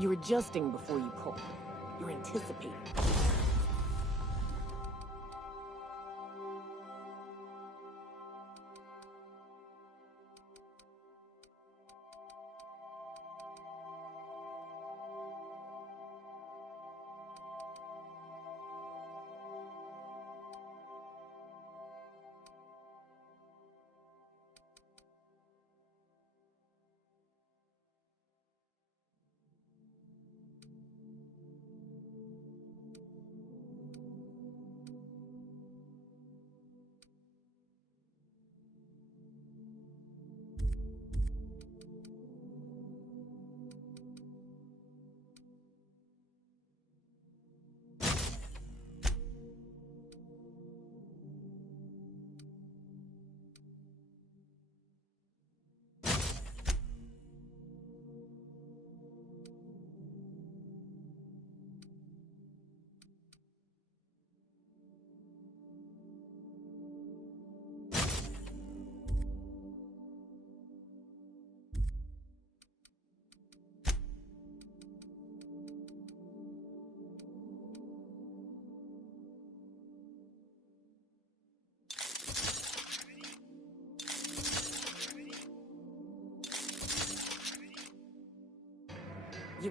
You're adjusting before you pull. You're anticipating. You...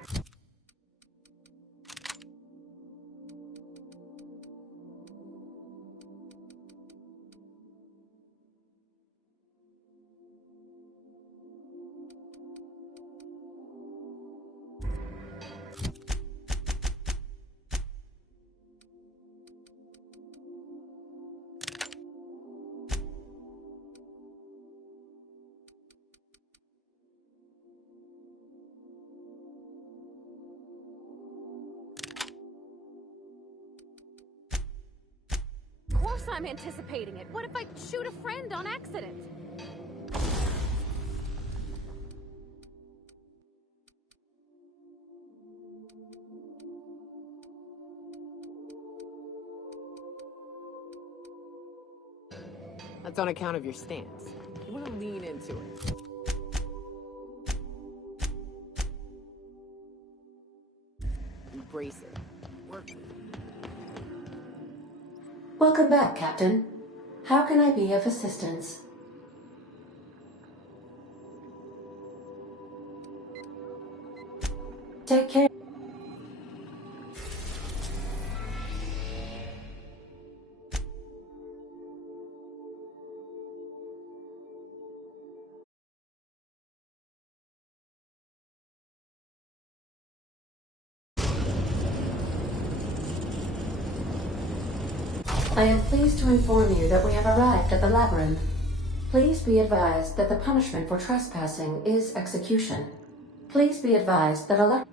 Of course I'm anticipating it. What if I shoot a friend on accident? That's on account of your stance. You want to lean into it. Embrace it. Work it. Welcome back, Captain. How can I be of assistance? Take care. I am pleased to inform you that we have arrived at the labyrinth. Please be advised that the punishment for trespassing is execution. Please be advised that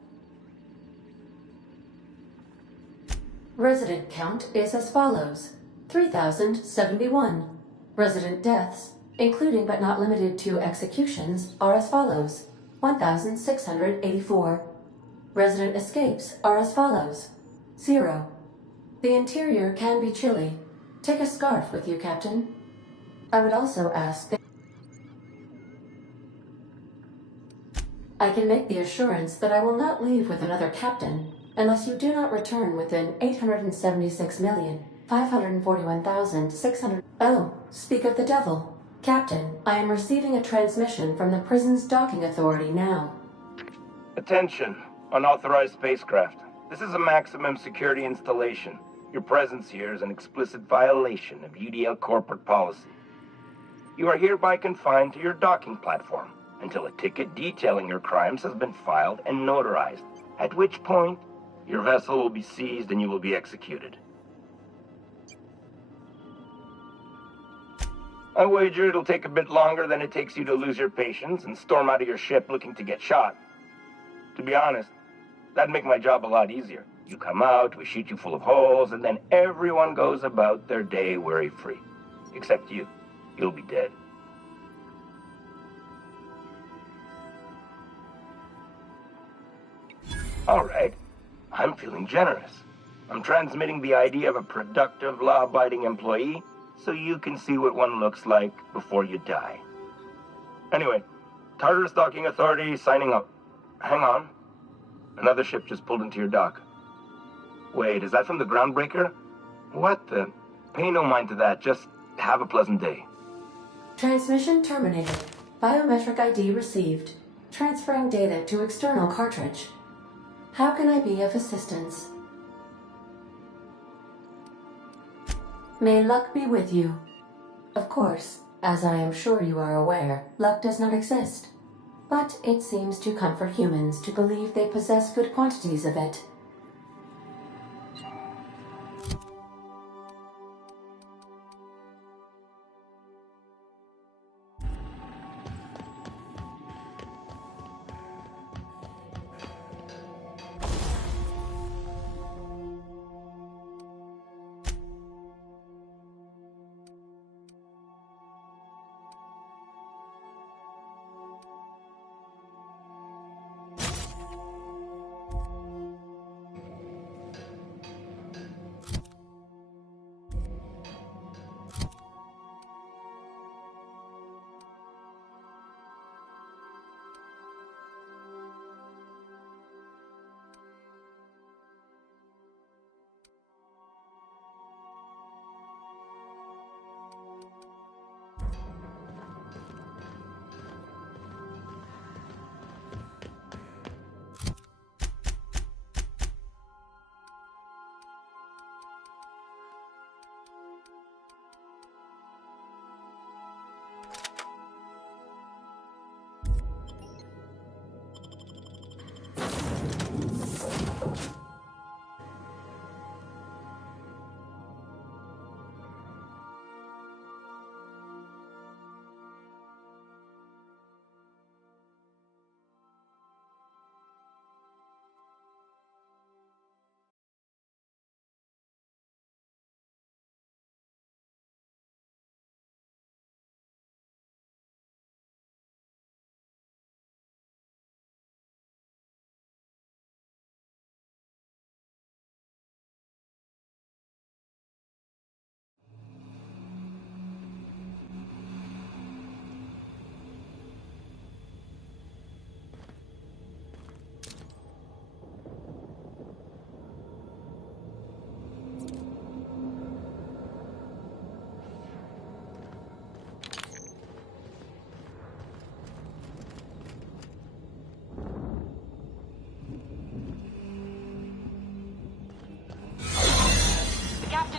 resident count is as follows: 3,071. Resident deaths, including but not limited to executions, are as follows: 1,684. Resident escapes are as follows: 0. The interior can be chilly. Take a scarf with you, Captain. I would also ask that I can make the assurance that I will not leave with another captain unless you do not return within 876,541,600. Oh, speak of the devil. Captain, I am receiving a transmission from the prison's docking authority now. Attention, unauthorized spacecraft. This is a maximum security installation. Your presence here is an explicit violation of UDL corporate policy. You are hereby confined to your docking platform until a ticket detailing your crimes has been filed and notarized, at which point your vessel will be seized and you will be executed. I wager it'll take a bit longer than it takes you to lose your patience and storm out of your ship looking to get shot. To be honest, that'd make my job a lot easier. You come out, we shoot you full of holes, and then everyone goes about their day worry-free. Except you. You'll be dead. All right. I'm feeling generous. I'm transmitting the idea of a productive, law-abiding employee so you can see what one looks like before you die. Anyway, Tartarus Docking Authority signing up. Hang on. Another ship just pulled into your dock. Wait, is that from the Groundbreaker? What the? Pay no mind to that. Just have a pleasant day. Transmission terminated. Biometric ID received. Transferring data to external cartridge. How can I be of assistance? May luck be with you. Of course, as I am sure you are aware, luck does not exist. But it seems to comfort humans to believe they possess good quantities of it.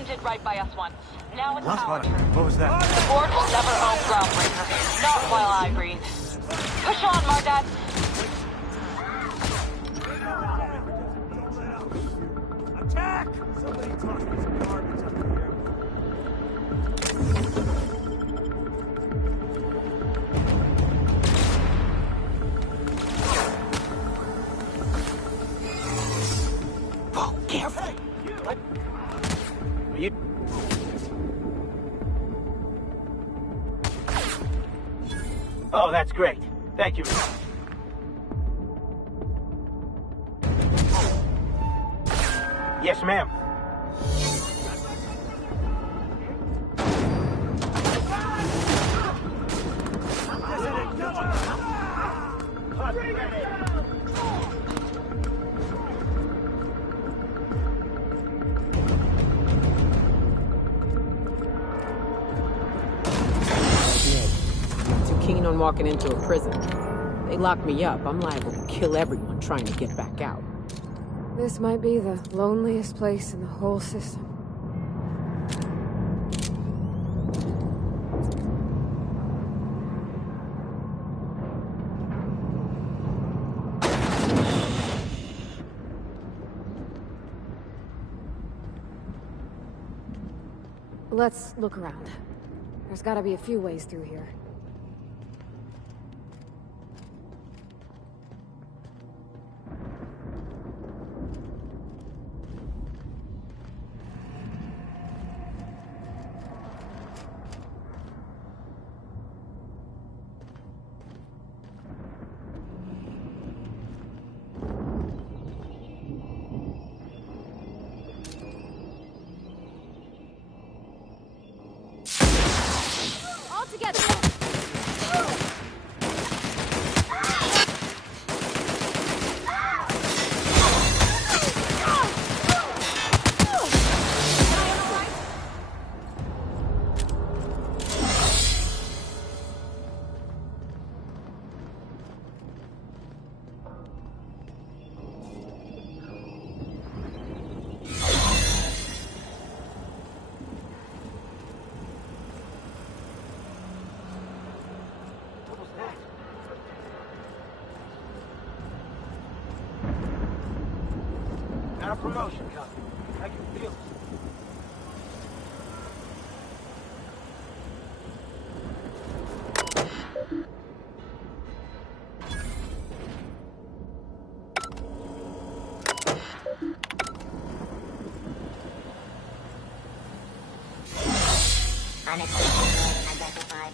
Did right by us once. Now it's our turn. What was that? The board will never own Groundbreaker. Not while I breathe. Push on, Mardad. Attack! Somebody toss me some garbage up here. Oh, careful! You... Oh, that's great. Thank you. Yes, ma'am. Keen on walking into a prison. They lock me up, I'm liable to kill everyone trying to get back out. This might be the loneliest place in the whole system. Let's look around. There's gotta be a few ways through here. Got a promotion coming. I can feel it. Unexpected identified.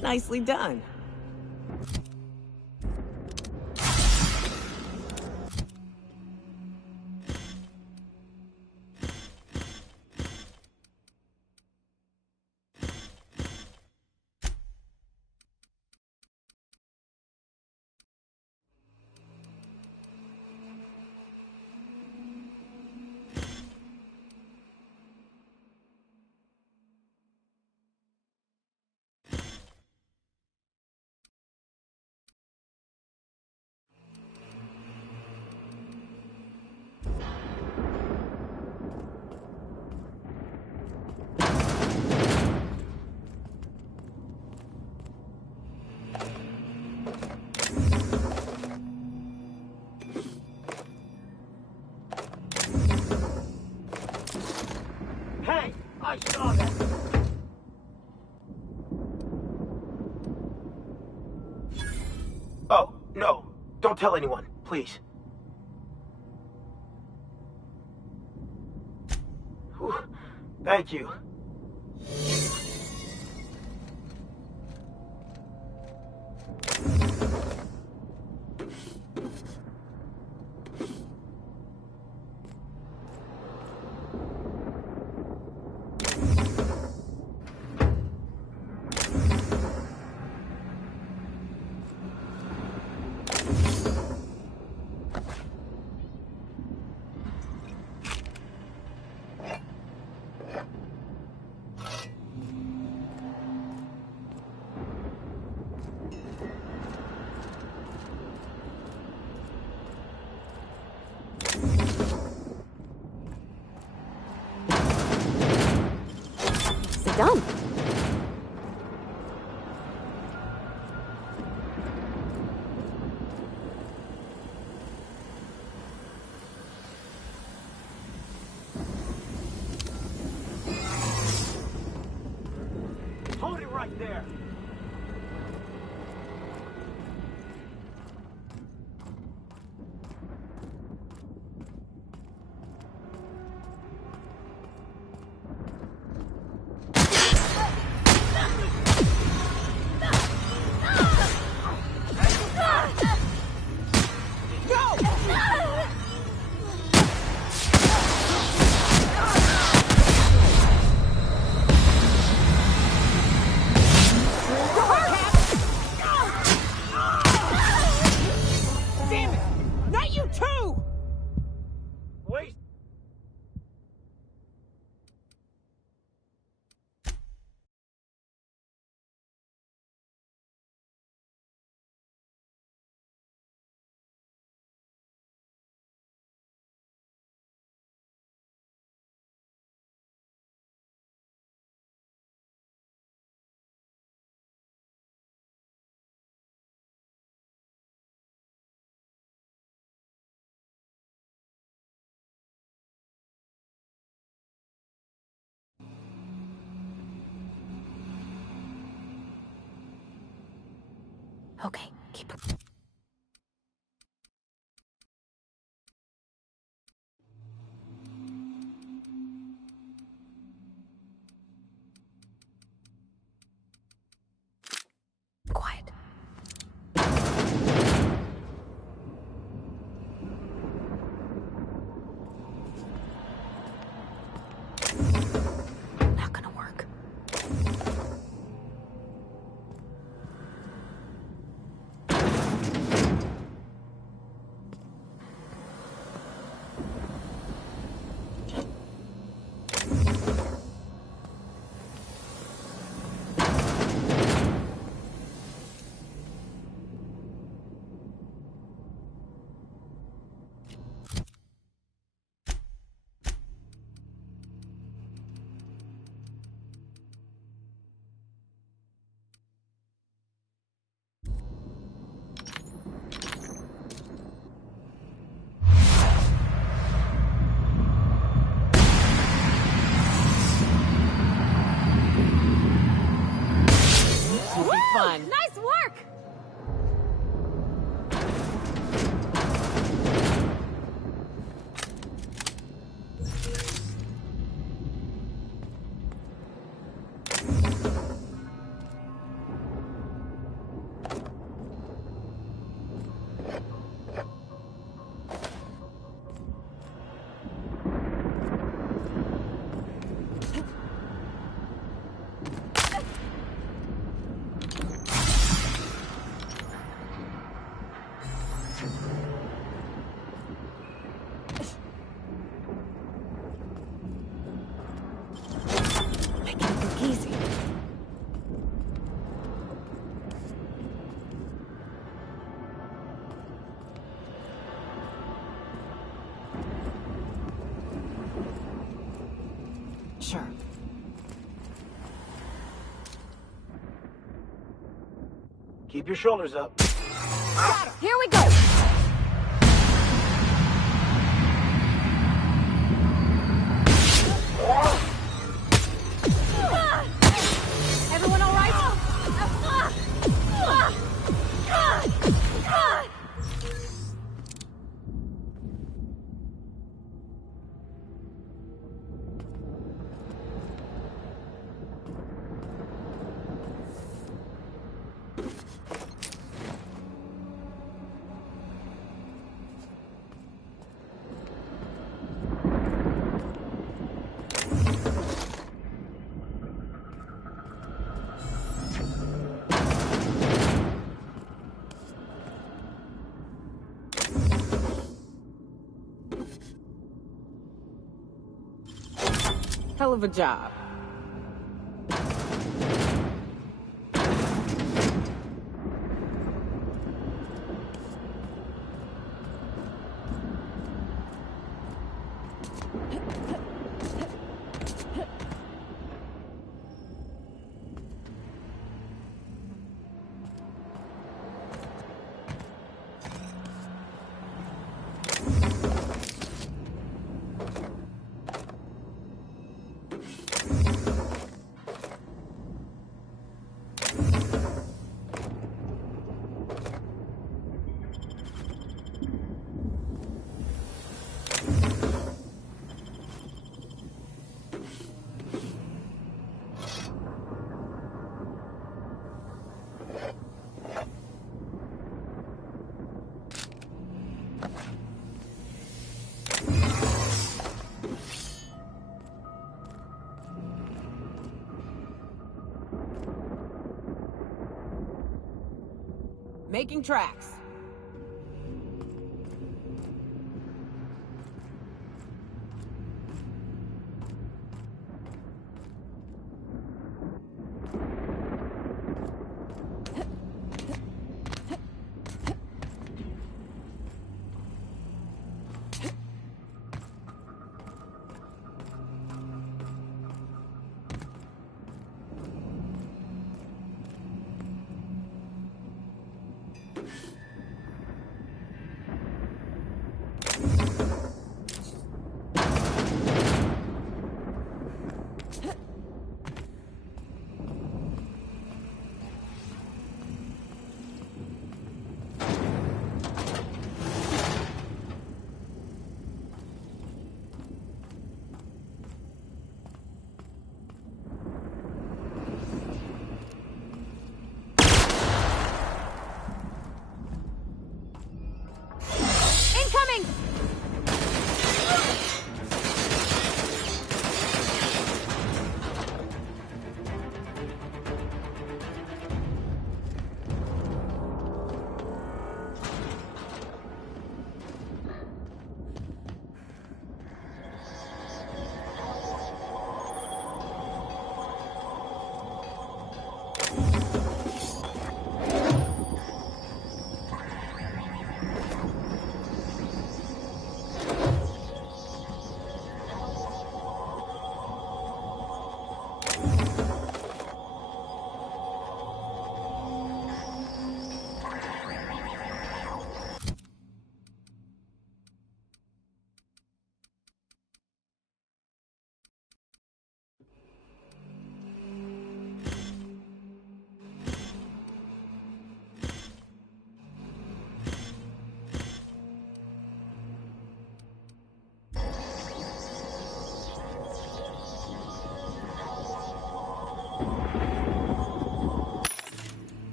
Nicely done. Hey, I saw that. Oh, no. Don't tell anyone, please. Whew. Thank you. Sit down. Hold it right there. Okay, keep... Quiet. Not gonna work. Should be fun. Nice work! Making it look easy. Sure. Keep your shoulders up. Here we go! Everyone all right? Hell of a job. Making tracks.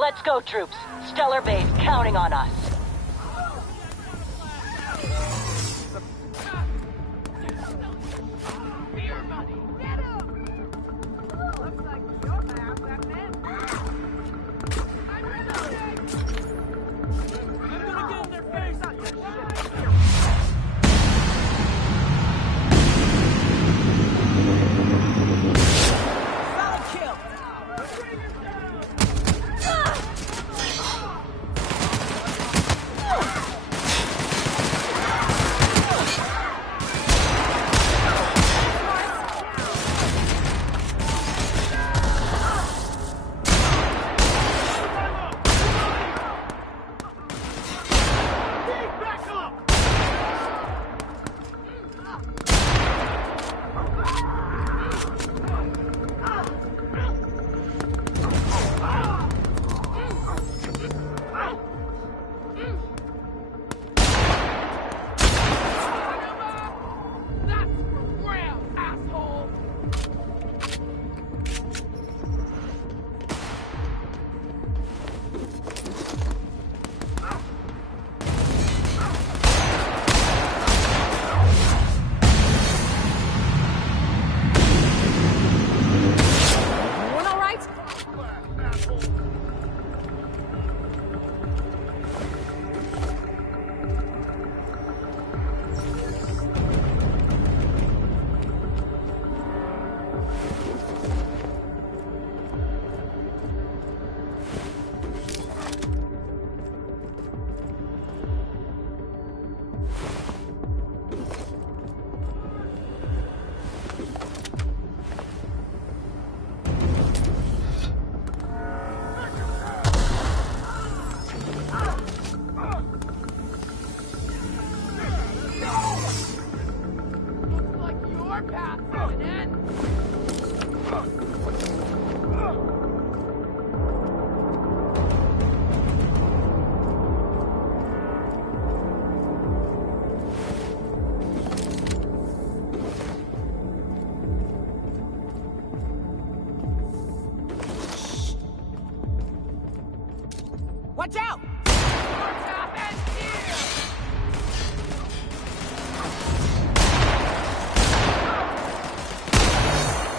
Let's go, troops. Stellar Base counting on us. Watch out!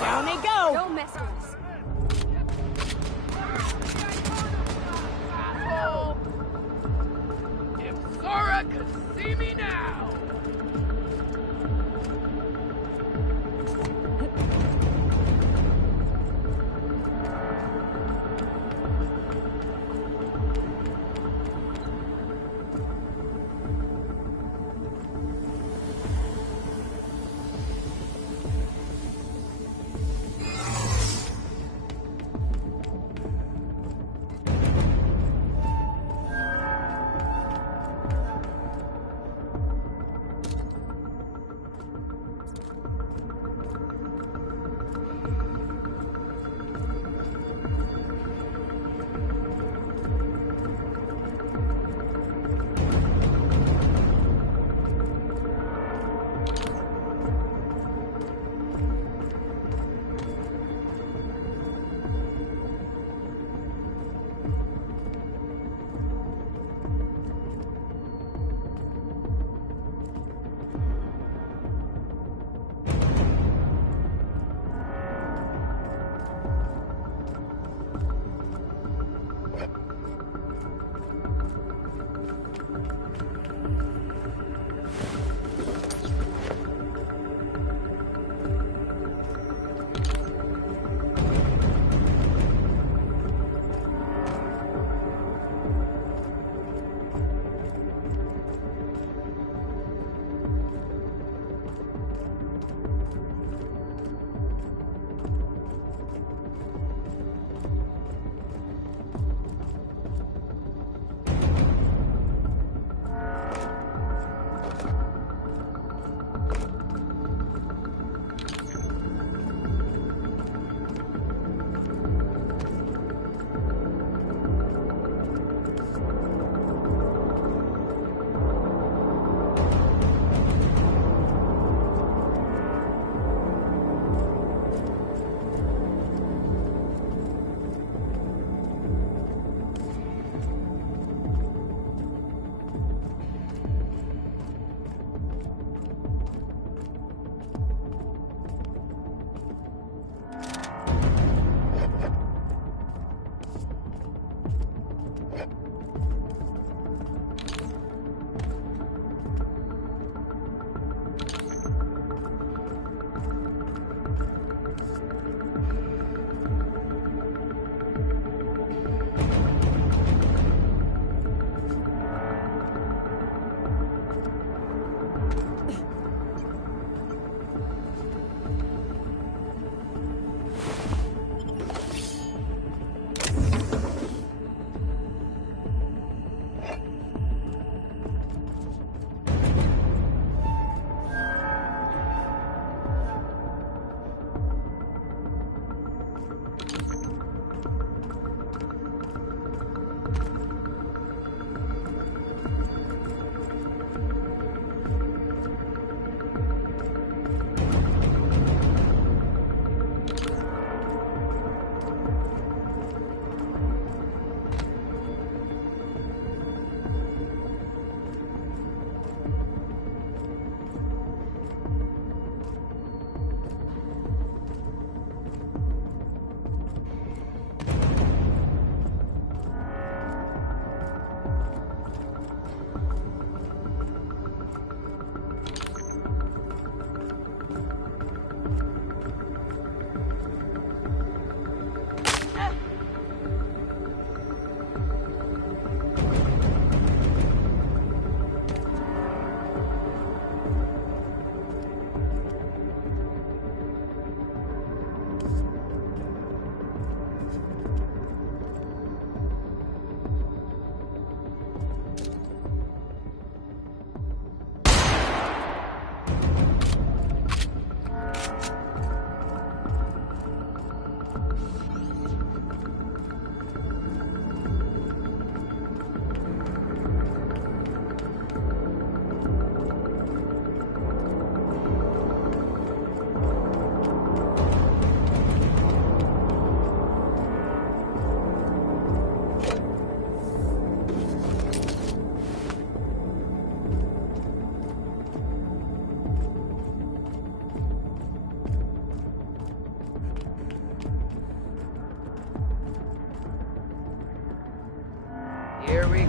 Down they go! Don't mess with us. If Zora could see me now!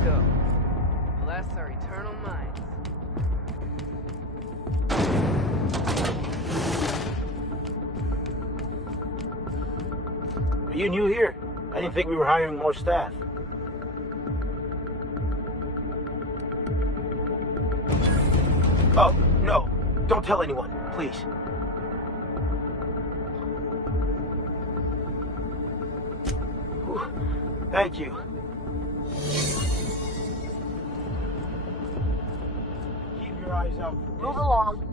go. Bless our eternal minds. Are you new here? I didn't think we were hiring more staff. Oh, no. Don't tell anyone, please. Whew. Thank you. Keep your eyes out. Move along.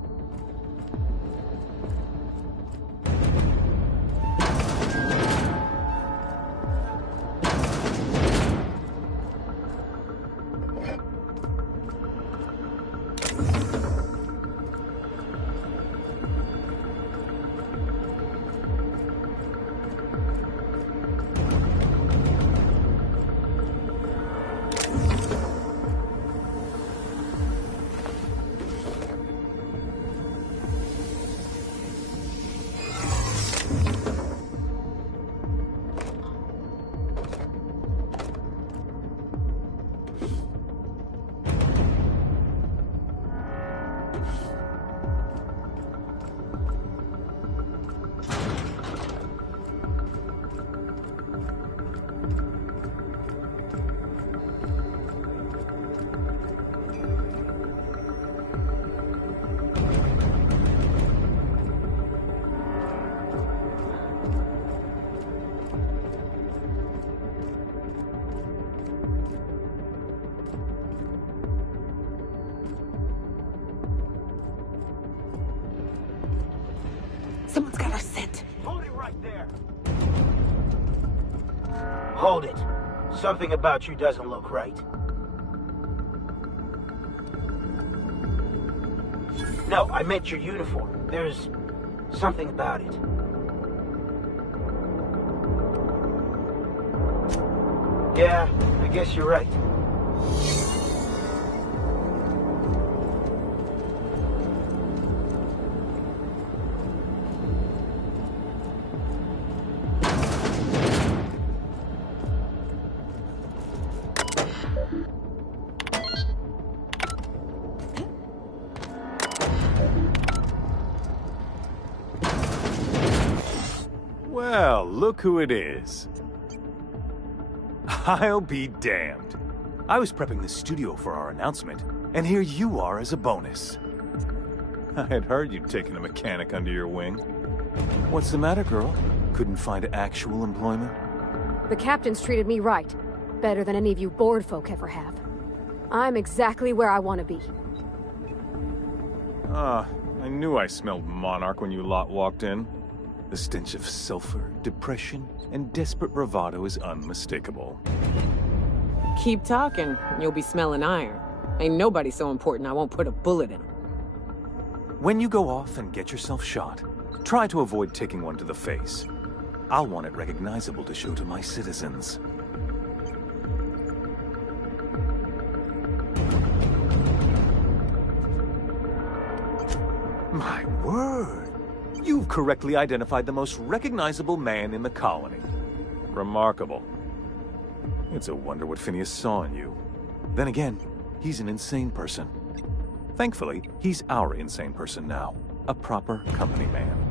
Someone's got our scent. Hold it right there. Hold it. Something about you doesn't look right. No, I meant your uniform. There's something about it. Yeah, I guess you're right. Well, look who it is. I'll be damned. I was prepping the studio for our announcement, and here you are as a bonus. I had heard you'd taken a mechanic under your wing. What's the matter, girl? Couldn't find actual employment? The captain's treated me right. Better than any of you bored folk ever have. I'm exactly where I want to be. Ah, I knew I smelled Monarch when you lot walked in. The stench of sulfur, depression, and desperate bravado is unmistakable. Keep talking, and you'll be smelling iron. Ain't nobody so important I won't put a bullet in him. When you go off and get yourself shot, try to avoid taking one to the face. I'll want it recognizable to show to my citizens. My word! You've correctly identified the most recognizable man in the colony. Remarkable. It's a wonder what Phineas saw in you. Then again, he's an insane person. Thankfully, he's our insane person now. A proper company man.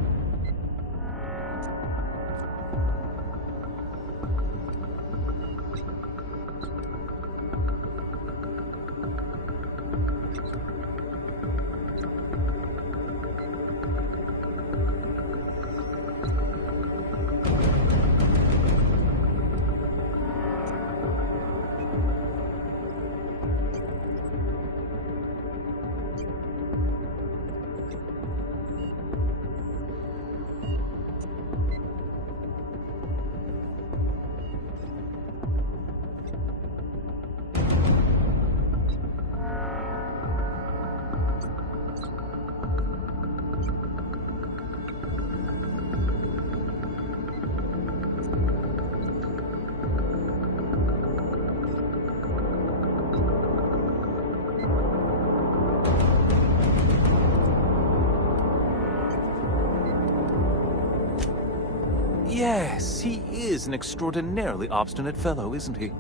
Yes, he is an extraordinarily obstinate fellow, isn't he?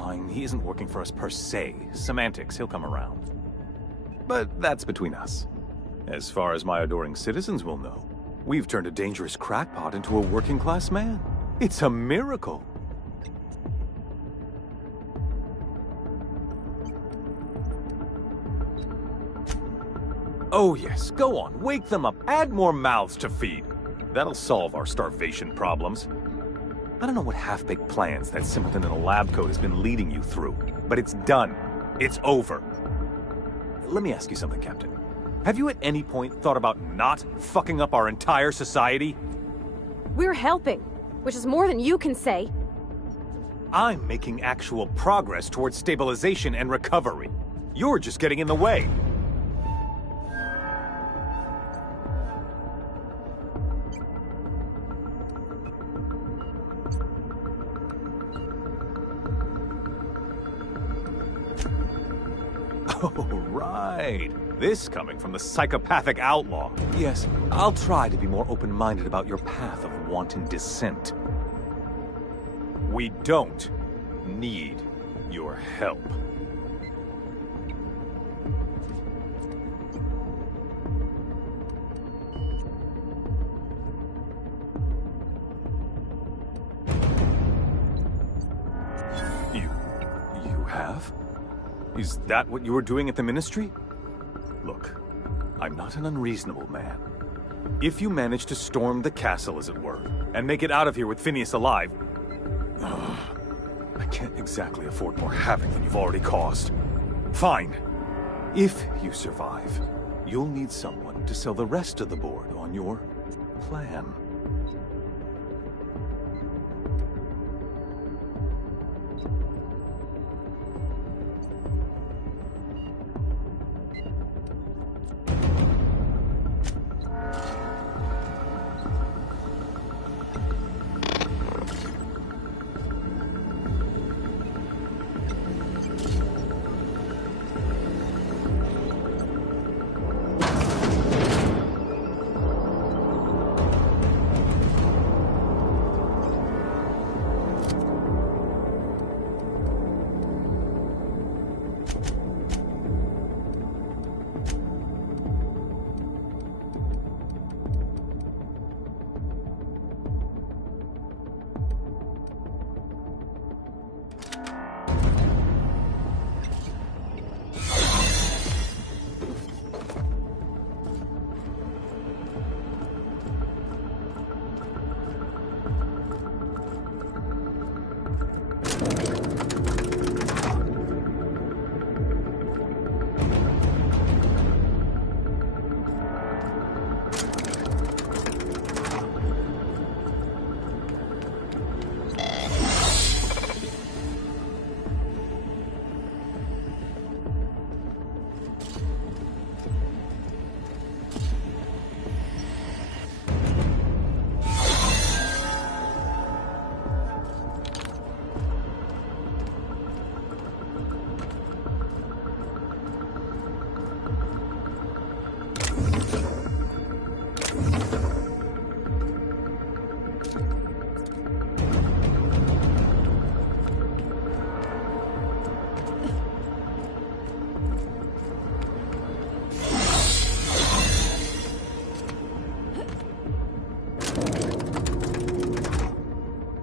fine. He isn't working for us per se. Semantics, he'll come around. But that's between us. As far as my adoring citizens will know, we've turned a dangerous crackpot into a working-class man. It's a miracle. Oh yes, go on, wake them up, add more mouths to feed. That'll solve our starvation problems. I don't know what half-baked plans that simpleton in a lab coat has been leading you through, but it's done. It's over. Let me ask you something, Captain. Have you at any point thought about not fucking up our entire society? We're helping, which is more than you can say. I'm making actual progress towards stabilization and recovery. You're just getting in the way. Oh, right. This coming from the psychopathic outlaw. Yes, I'll try to be more open-minded about your path of wanton dissent. We don't need your help. You have? Is that what you were doing at the Ministry? Look, I'm not an unreasonable man. If you manage to storm the castle, as it were, and make it out of here with Phineas alive, I can't exactly afford more havoc than you've already caused. Fine. If you survive, you'll need someone to sell the rest of the board on your plan.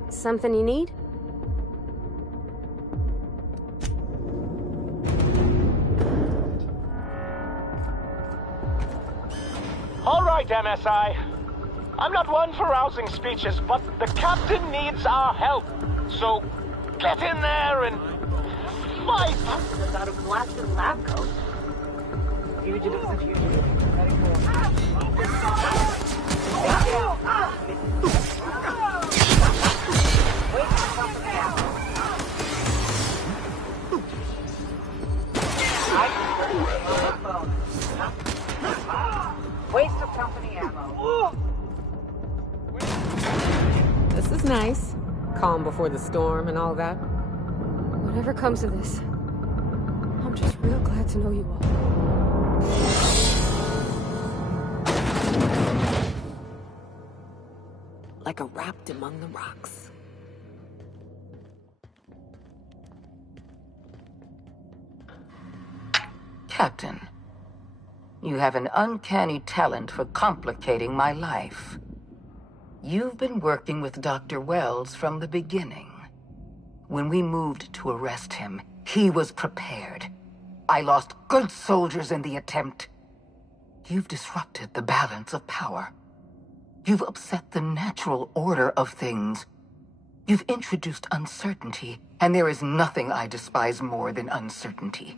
Something you need? All right, MSI. I'm not one for rousing speeches, but the captain needs our help. So, get in there and fight! Without a blasted lab coat. Fugitives and fugitives. Waste of company ammo. This is nice. Calm before the storm and all that. Whatever comes of this, I'm just real glad to know you all. Like a wrapped among the rocks. Captain, you have an uncanny talent for complicating my life. You've been working with Dr. Wells from the beginning. When we moved to arrest him, he was prepared. I lost good soldiers in the attempt. You've disrupted the balance of power. You've upset the natural order of things. You've introduced uncertainty, and there is nothing I despise more than uncertainty.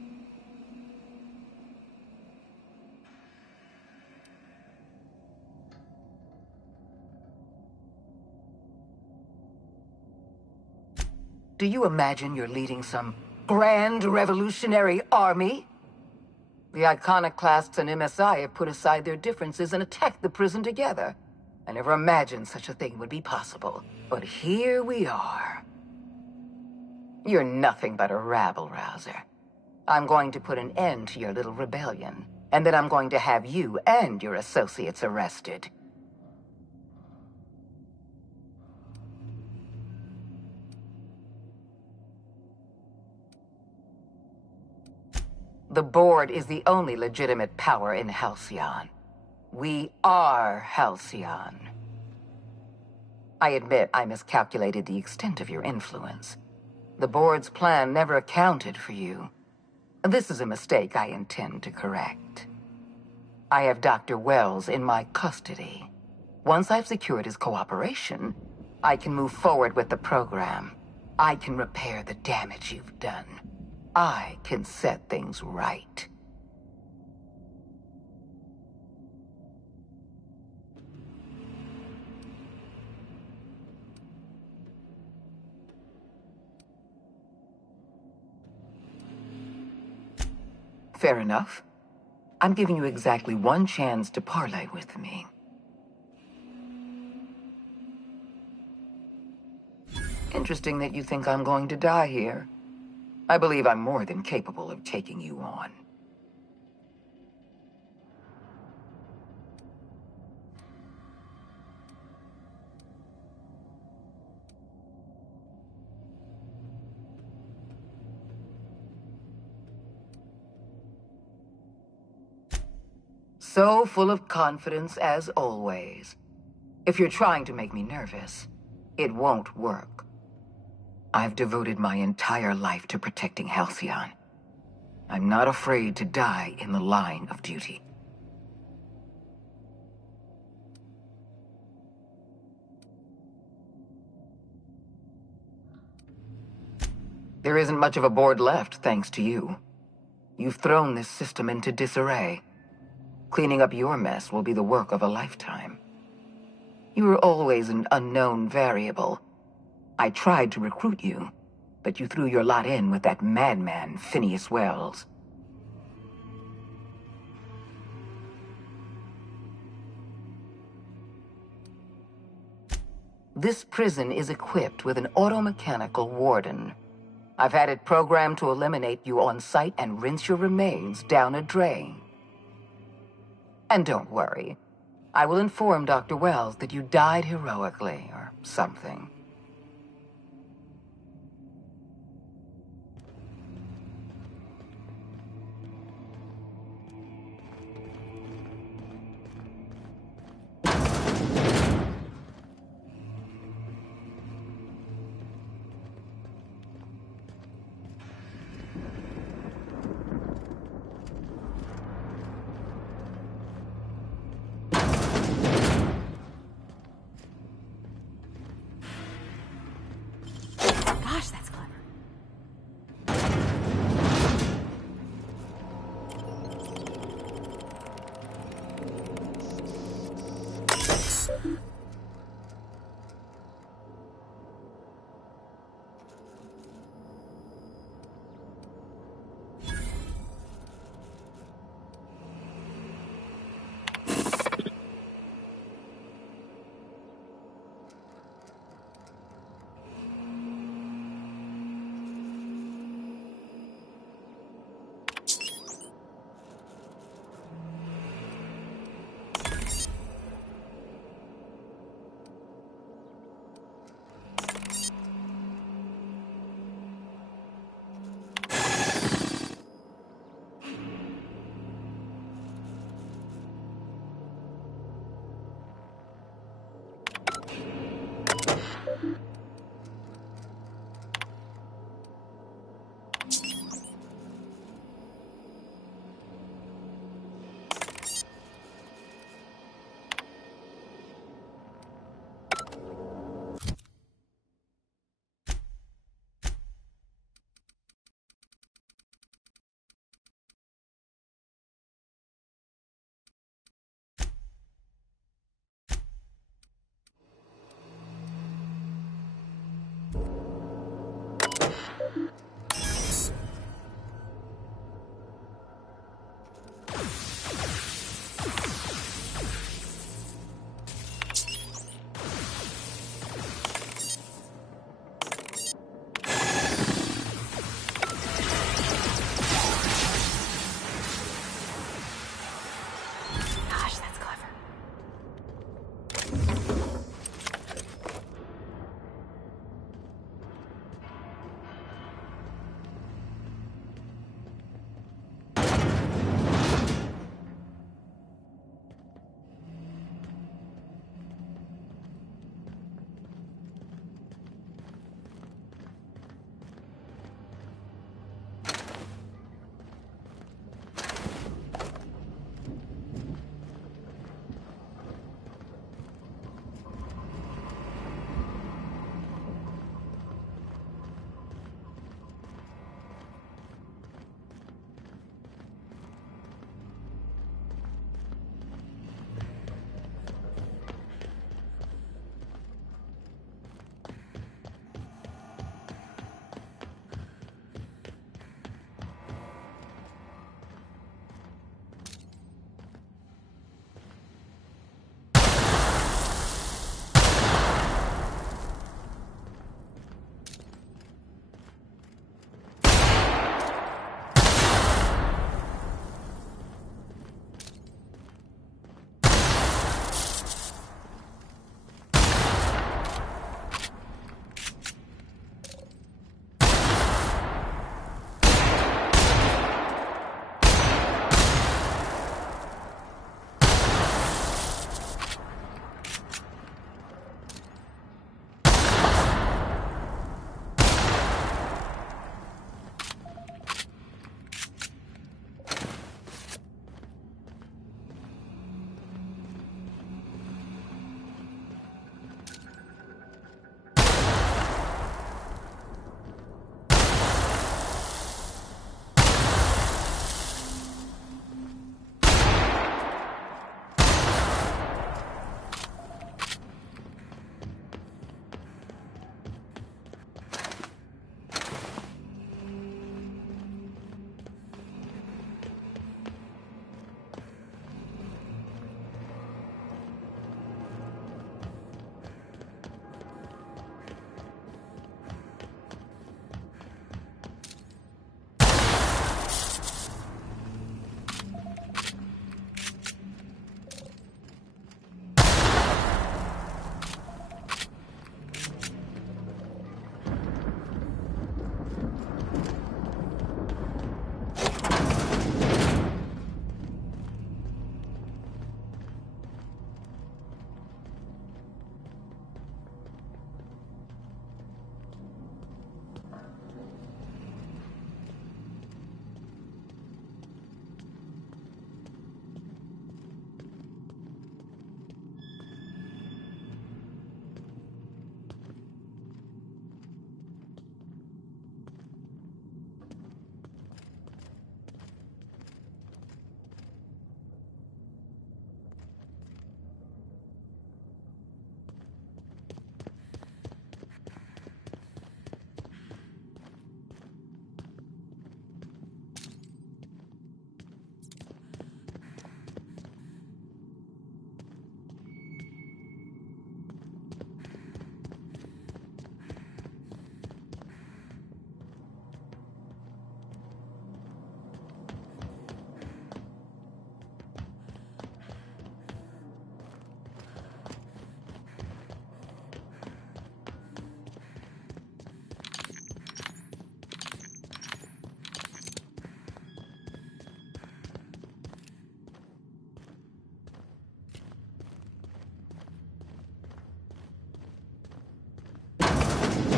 Do you imagine you're leading some grand revolutionary army? The iconoclasts and MSI have put aside their differences and attacked the prison together. I never imagined such a thing would be possible. But here we are. You're nothing but a rabble-rouser. I'm going to put an end to your little rebellion, and then I'm going to have you and your associates arrested. The Board is the only legitimate power in Halcyon. We are Halcyon. I admit I miscalculated the extent of your influence. The Board's plan never accounted for you. This is a mistake I intend to correct. I have Dr. Wells in my custody. Once I've secured his cooperation, I can move forward with the program. I can repair the damage you've done. I can set things right. Fair enough. I'm giving you exactly one chance to parley with me. Interesting that you think I'm going to die here. I believe I'm more than capable of taking you on. So full of confidence as always. If you're trying to make me nervous, it won't work. I've devoted my entire life to protecting Halcyon. I'm not afraid to die in the line of duty. There isn't much of a board left, thanks to you. You've thrown this system into disarray. Cleaning up your mess will be the work of a lifetime. You were always an unknown variable. I tried to recruit you, but you threw your lot in with that madman, Phineas Wells. This prison is equipped with an automechanical warden. I've had it programmed to eliminate you on sight and rinse your remains down a drain. And don't worry, I will inform Dr. Wells that you died heroically or something. Gosh, that's clever.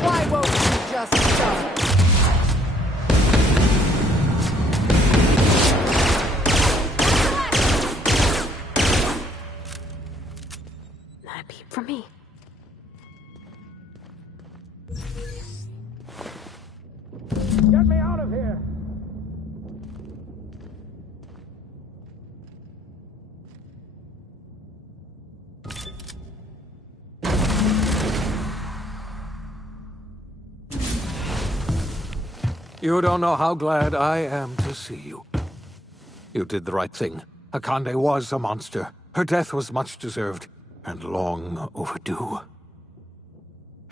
Why won't you just stop? Not a peep from me. Get me out of here! You don't know how glad I am to see you. You did the right thing. Akande was a monster. Her death was much deserved, and long overdue.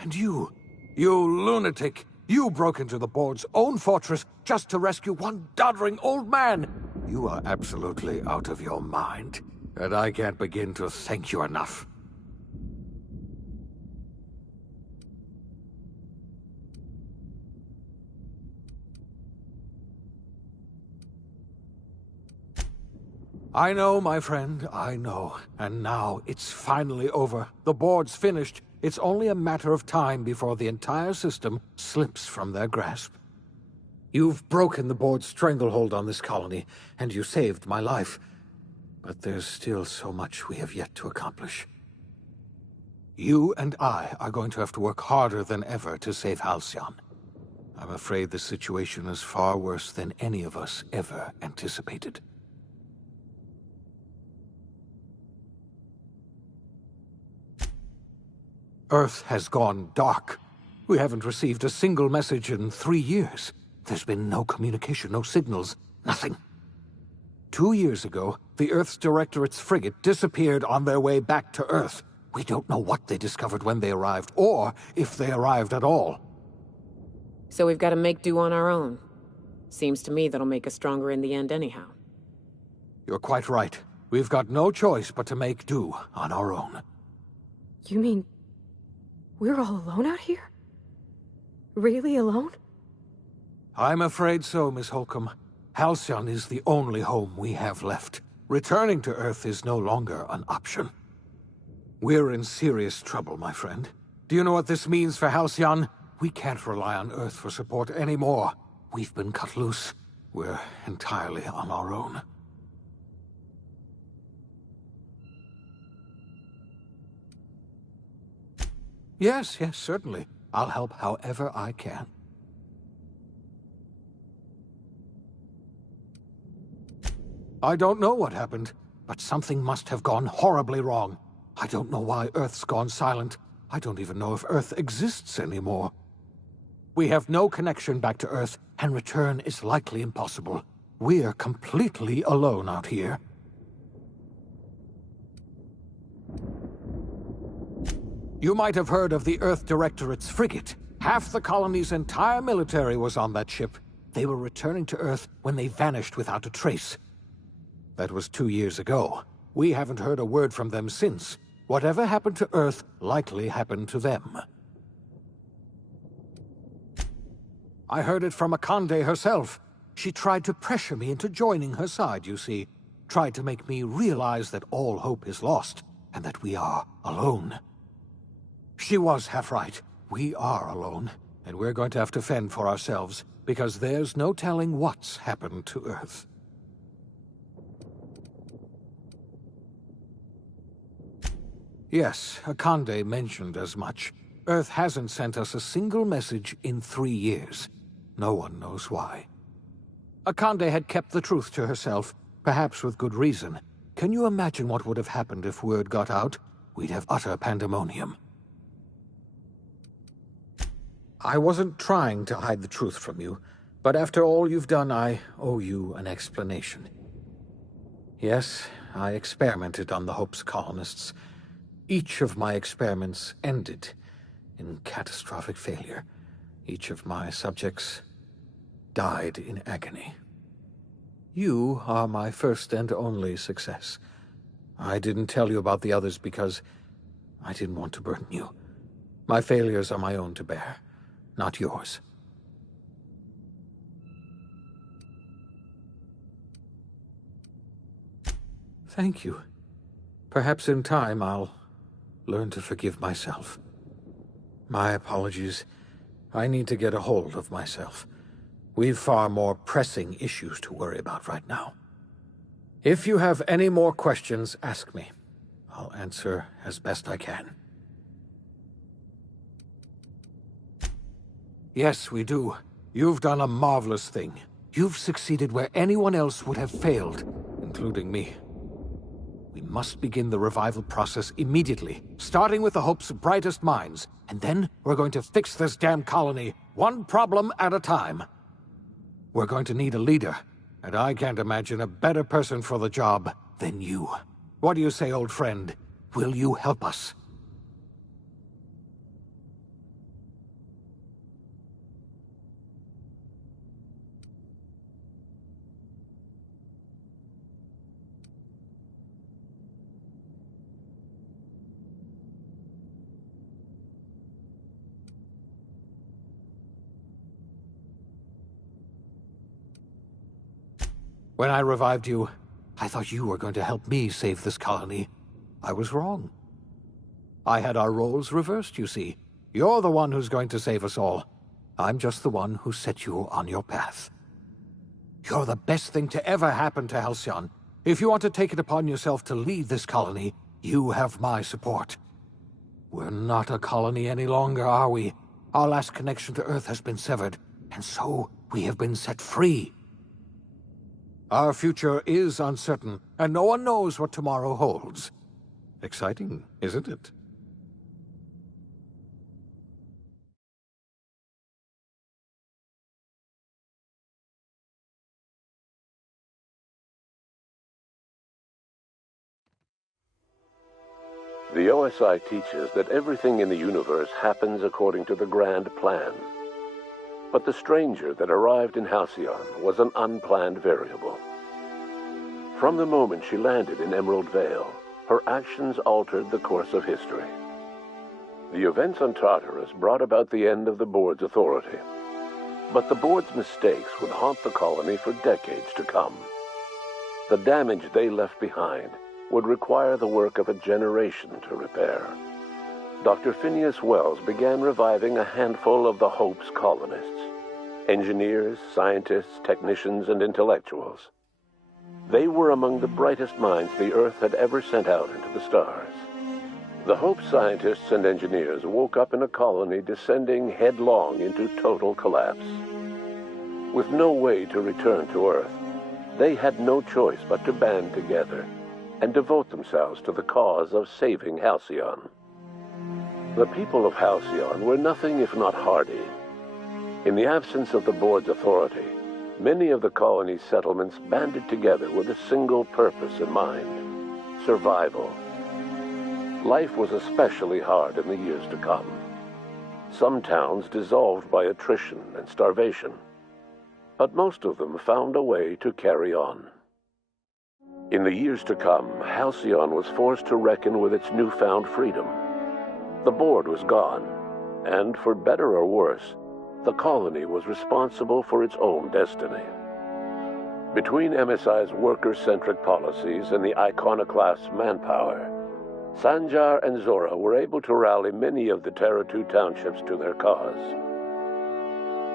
And you lunatic, you broke into the board's own fortress just to rescue one doddering old man. You are absolutely out of your mind, and I can't begin to thank you enough. I know, my friend, I know. And now it's finally over. The board's finished. It's only a matter of time before the entire system slips from their grasp. You've broken the board's stranglehold on this colony, and you saved my life. But there's still so much we have yet to accomplish. You and I are going to have to work harder than ever to save Halcyon. I'm afraid the situation is far worse than any of us ever anticipated. Earth has gone dark. We haven't received a single message in 3 years. There's been no communication, no signals, nothing. 2 years ago, the Earth's Directorate's frigate disappeared on their way back to Earth. We don't know what they discovered when they arrived, or if they arrived at all. So we've got to make do on our own. Seems to me that'll make us stronger in the end anyhow. You're quite right. We've got no choice but to make do on our own. You mean we're all alone out here? Really alone? I'm afraid so, Miss Holcomb. Halcyon is the only home we have left. Returning to Earth is no longer an option. We're in serious trouble, my friend. Do you know what this means for Halcyon? We can't rely on Earth for support anymore. We've been cut loose. We're entirely on our own. Yes, certainly. I'll help however I can. I don't know what happened, but something must have gone horribly wrong. I don't know why Earth's gone silent. I don't even know if Earth exists anymore. We have no connection back to Earth, and return is likely impossible. We're completely alone out here. You might have heard of the Earth Directorate's frigate. Half the colony's entire military was on that ship. They were returning to Earth when they vanished without a trace. That was 2 years ago. We haven't heard a word from them since. Whatever happened to Earth likely happened to them. I heard it from Akande herself. She tried to pressure me into joining her side, you see. Tried to make me realize that all hope is lost, and that we are alone. She was half right. We are alone, and we're going to have to fend for ourselves, because there's no telling what's happened to Earth. Yes, Akande mentioned as much. Earth hasn't sent us a single message in 3 years. No one knows why. Akande had kept the truth to herself, perhaps with good reason. Can you imagine what would have happened if word got out? We'd have utter pandemonium. I wasn't trying to hide the truth from you, but after all you've done, I owe you an explanation. Yes, I experimented on the Hope's colonists. Each of my experiments ended in catastrophic failure. Each of my subjects died in agony. You are my first and only success. I didn't tell you about the others because I didn't want to burden you. My failures are my own to bear, not yours. Thank you. Perhaps in time I'll learn to forgive myself. My apologies. I need to get a hold of myself. We've far more pressing issues to worry about right now. If you have any more questions, ask me. I'll answer as best I can. Yes, we do. You've done a marvelous thing. You've succeeded where anyone else would have failed, including me. We must begin the revival process immediately, starting with the Hope's brightest minds, and then we're going to fix this damn colony, one problem at a time. We're going to need a leader, and I can't imagine a better person for the job than you. What do you say, old friend? Will you help us? When I revived you, I thought you were going to help me save this colony. I was wrong. I had our roles reversed, you see. You're the one who's going to save us all. I'm just the one who set you on your path. You're the best thing to ever happen to Halcyon. If you want to take it upon yourself to lead this colony, you have my support. We're not a colony any longer, are we? Our last connection to Earth has been severed, and so we have been set free. Our future is uncertain, and no one knows what tomorrow holds. Exciting, isn't it? The OSI teaches that everything in the universe happens according to the grand plan. But the stranger that arrived in Halcyon was an unplanned variable. From the moment she landed in Emerald Vale, her actions altered the course of history. The events on Tartarus brought about the end of the board's authority. But the board's mistakes would haunt the colony for decades to come. The damage they left behind would require the work of a generation to repair. Dr. Phineas Wells began reviving a handful of the Hope's colonists. Engineers, scientists, technicians, and intellectuals. They were among the brightest minds the Earth had ever sent out into the stars. The Hope scientists and engineers woke up in a colony descending headlong into total collapse. With no way to return to Earth, they had no choice but to band together and devote themselves to the cause of saving Halcyon. The people of Halcyon were nothing if not hardy. In the absence of the board's authority, many of the colony's settlements banded together with a single purpose in mind: survival. Life was especially hard in the years to come. Some towns dissolved by attrition and starvation, but most of them found a way to carry on. In the years to come, Halcyon was forced to reckon with its newfound freedom. The board was gone, and for better or worse, the colony was responsible for its own destiny. Between MSI's worker-centric policies and the iconoclast's manpower, Sanjar and Zora were able to rally many of the Terra 2 townships to their cause.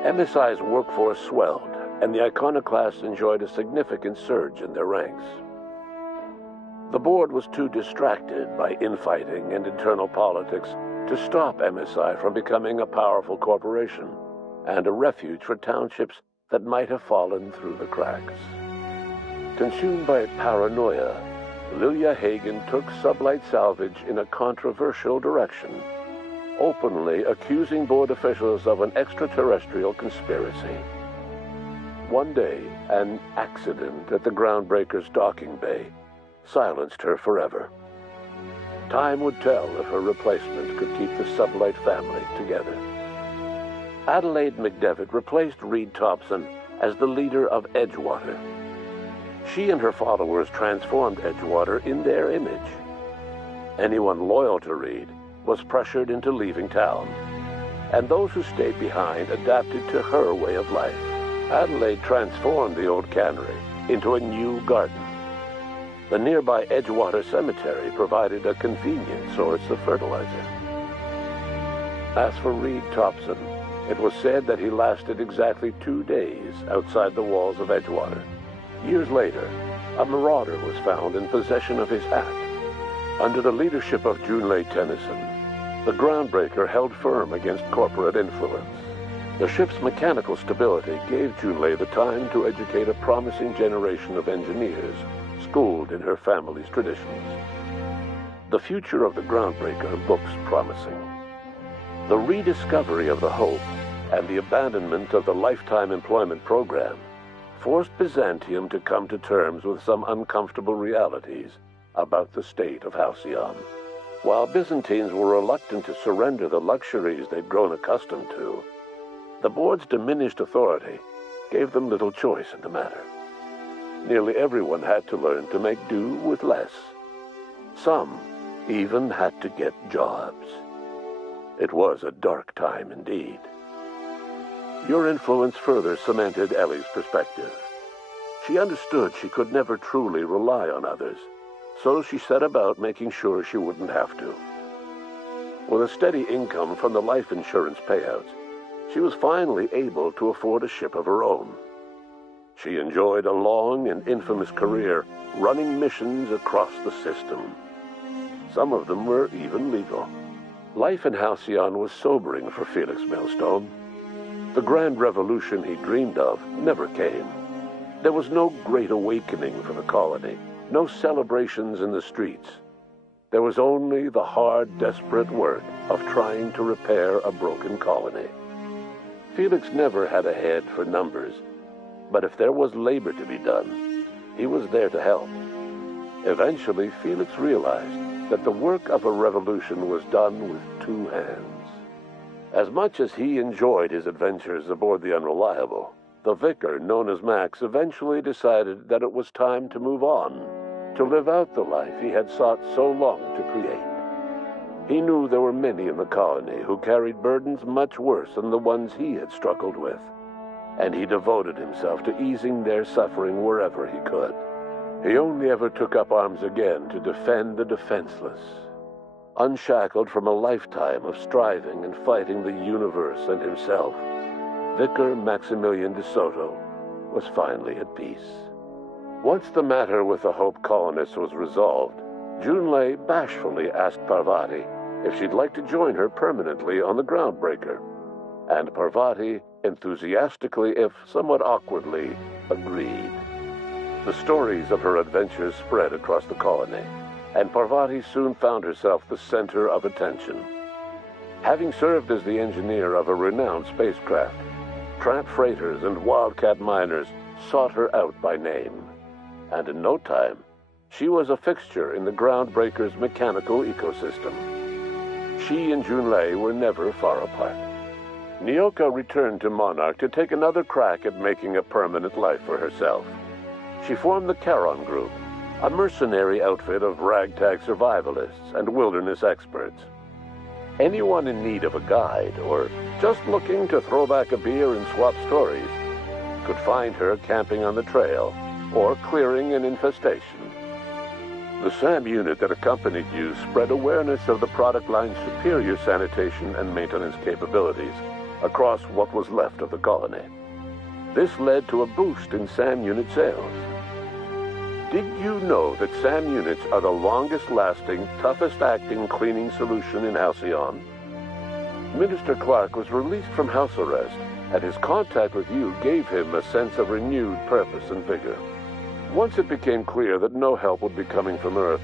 MSI's workforce swelled, and the iconoclasts enjoyed a significant surge in their ranks. The board was too distracted by infighting and internal politics to stop MSI from becoming a powerful corporation and a refuge for townships that might have fallen through the cracks. Consumed by paranoia, Lilia Hagen took Sublight Salvage in a controversial direction, openly accusing board officials of an extraterrestrial conspiracy. One day, an accident at the Groundbreaker's docking bay silenced her forever. Time would tell if her replacement could keep the Sublight family together. Adelaide McDevitt replaced Reed Thompson as the leader of Edgewater. She and her followers transformed Edgewater in their image. Anyone loyal to Reed was pressured into leaving town, and those who stayed behind adapted to her way of life. Adelaide transformed the old cannery into a new garden. The nearby Edgewater Cemetery provided a convenient source of fertilizer. As for Reed Thompson, it was said that he lasted exactly 2 days outside the walls of Edgewater. Years later, a marauder was found in possession of his hat. Under the leadership of Junlei Tennyson, the Groundbreaker held firm against corporate influence. The ship's mechanical stability gave Junlei the time to educate a promising generation of engineers schooled in her family's traditions. The future of the Groundbreaker looks promising. The rediscovery of the Hope and the abandonment of the lifetime employment program forced Byzantium to come to terms with some uncomfortable realities about the state of Halcyon. While Byzantines were reluctant to surrender the luxuries they'd grown accustomed to, the board's diminished authority gave them little choice in the matter. Nearly everyone had to learn to make do with less. Some even had to get jobs. It was a dark time indeed. Your influence further cemented Ellie's perspective. She understood she could never truly rely on others, so she set about making sure she wouldn't have to. With a steady income from the life insurance payouts, she was finally able to afford a ship of her own. She enjoyed a long and infamous career running missions across the system. Some of them were even legal. Life in Halcyon was sobering for Felix Millstone. The grand revolution he dreamed of never came. There was no great awakening for the colony, no celebrations in the streets. There was only the hard, desperate work of trying to repair a broken colony. Felix never had a head for numbers, but if there was labor to be done, he was there to help. Eventually, Felix realized that the work of a revolution was done with two hands. As much as he enjoyed his adventures aboard the Unreliable, the vicar, known as Max, eventually decided that it was time to move on, to live out the life he had sought so long to create. He knew there were many in the colony who carried burdens much worse than the ones he had struggled with, and he devoted himself to easing their suffering wherever he could. He only ever took up arms again to defend the defenseless. Unshackled from a lifetime of striving and fighting the universe and himself, Vicar Maximilian de Soto was finally at peace. Once the matter with the Hope colonists was resolved, Junlei bashfully asked Parvati if she'd like to join her permanently on the Groundbreaker, and Parvati enthusiastically, if somewhat awkwardly, agreed. The stories of her adventures spread across the colony, and Parvati soon found herself the center of attention. Having served as the engineer of a renowned spacecraft, tramp freighters and wildcat miners sought her out by name, and in no time, she was a fixture in the Groundbreaker's mechanical ecosystem. She and Junlei were never far apart. Nyoka returned to Monarch to take another crack at making a permanent life for herself. She formed the Charon Group, a mercenary outfit of ragtag survivalists and wilderness experts. Anyone in need of a guide, or just looking to throw back a beer and swap stories, could find her camping on the trail or clearing an infestation. The SAM unit that accompanied you spread awareness of the product line's superior sanitation and maintenance capabilities across what was left of the colony. This led to a boost in SAM unit sales. Did you know that SAM units are the longest-lasting, toughest-acting cleaning solution in Halcyon? Minister Clark was released from house arrest, and his contact with you gave him a sense of renewed purpose and vigor. Once it became clear that no help would be coming from Earth,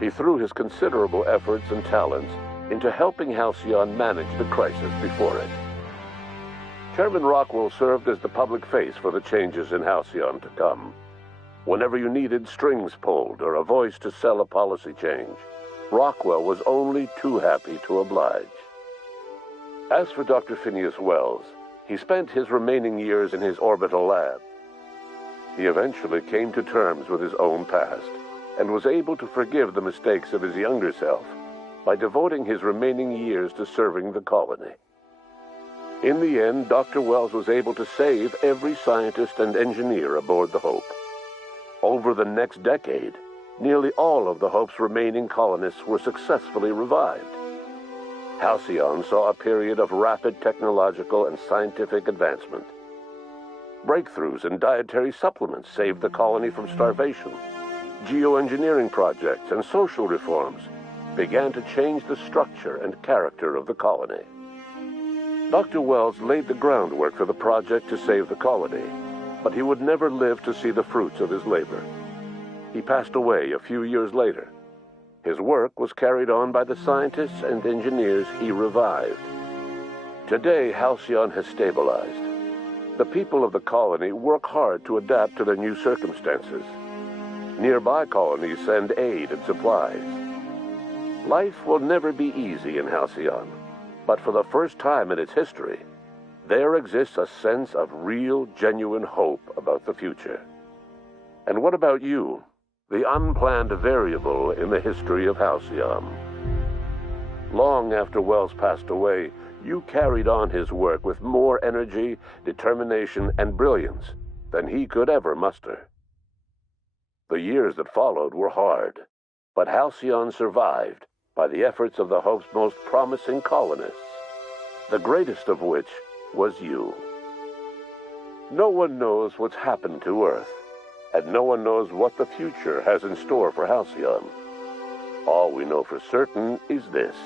he threw his considerable efforts and talents into helping Halcyon manage the crisis before it. Chairman Rockwell served as the public face for the changes in Halcyon to come. Whenever you needed strings pulled or a voice to sell a policy change, Rockwell was only too happy to oblige. As for Dr. Phineas Wells, he spent his remaining years in his orbital lab. He eventually came to terms with his own past and was able to forgive the mistakes of his younger self by devoting his remaining years to serving the colony. In the end, Dr. Wells was able to save every scientist and engineer aboard the Hope. Over the next decade, nearly all of the Hope's remaining colonists were successfully revived. Halcyon saw a period of rapid technological and scientific advancement. Breakthroughs in dietary supplements saved the colony from starvation. Geoengineering projects and social reforms began to change the structure and character of the colony. Dr. Wells laid the groundwork for the project to save the colony, but he would never live to see the fruits of his labor. He passed away a few years later. His work was carried on by the scientists and engineers he revived. Today, Halcyon has stabilized. The people of the colony work hard to adapt to their new circumstances. Nearby colonies send aid and supplies. Life will never be easy in Halcyon, but for the first time in its history, there exists a sense of real, genuine hope about the future. And what about you, the unplanned variable in the history of Halcyon? Long after Wells passed away, you carried on his work with more energy, determination, and brilliance than he could ever muster. The years that followed were hard, but Halcyon survived by the efforts of the Hope's most promising colonists, the greatest of which was you. No one knows what's happened to Earth, and no one knows what the future has in store for Halcyon. All we know for certain is this: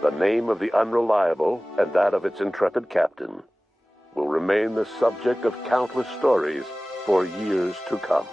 the name of the Unreliable and that of its intrepid captain will remain the subject of countless stories for years to come.